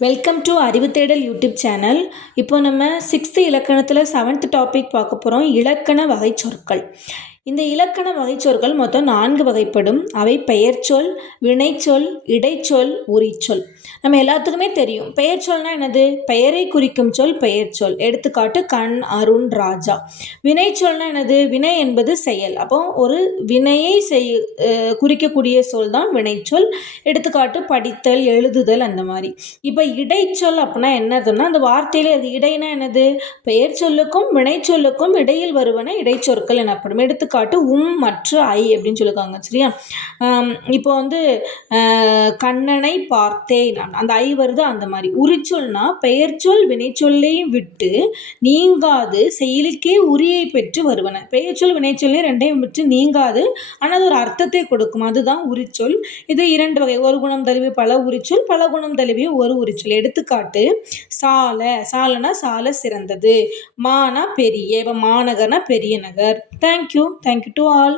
Welcome to அறிவு தேடல் YouTube channel இப்போ நம்ம சிக்ஸ்த்து இலக்கணத்தில் செவன்த் டாபிக் பார்க்க போகிறோம் இலக்கண வகை சொற்கள். இந்த இலக்கண வகைச்சொற்கள் மொத்தம் நான்கு வகைப்படும். அவை பெயர்ச்சொல் வினைச்சொல் இடைச்சொல் உரிச்சொல். நம்ம எல்லாத்துக்குமே தெரியும். பெயர்ச்சொல்னா என்னது? பெயரை குறிக்கும் சொல் பெயர்ச்சொல். எடுத்துக்காட்டு கண் அருண் ராஜா. வினைச்சொல்னா என்னது? வினை என்பது செயல். அப்போ ஒரு வினையை செய் குறிக்கக்கூடிய சொல் தான் வினைச்சொல். எடுத்துக்காட்டு படித்தல் எழுதுதல் அந்த மாதிரி. இப்போ இடைச்சொல் அப்படின்னா என்னதுன்னா அந்த வார்த்தையில அது இடைனா என்னது? பெயர்ச்சொல்லுக்கும் வினைச்சொல்லுக்கும் இடையில் வருவன இடைச்சொற்கள் எனப்படும். எடுத்துக்காட்டு உம் மற்ற ஐ அப்படின்னு சொல்லியிருக்காங்க சரியா? இப்போ வந்து கண்ணனை பார்த்தேன் அந்த ஐ வருது? அந்த மாதிரி. உரிச்சொல்னா பெயர்ச்சொல் வினைச்சொல்லையும் விட்டு நீங்காது செயலுக்கே உரியை பெற்று வருவன. பெயர்ச்சொல் வினைச்சொல்லையும் ரெண்டையும் விட்டு நீங்காது ஆனால் அது ஒரு அர்த்தத்தை கொடுக்கும். அதுதான் உரிச்சொல். இது இரண்டு வகை. ஒரு குணம் தழுவி பல உரிச்சொல் பல குணம் தழுவிய ஒரு உரிச்சொல். எடுத்துக்காட்டு சாலை. சாலைனா சாலை சிறந்தது. மானா பெரிய. இப்போ மாநகர்னா பெரிய நகர். Thank you Thank you to all.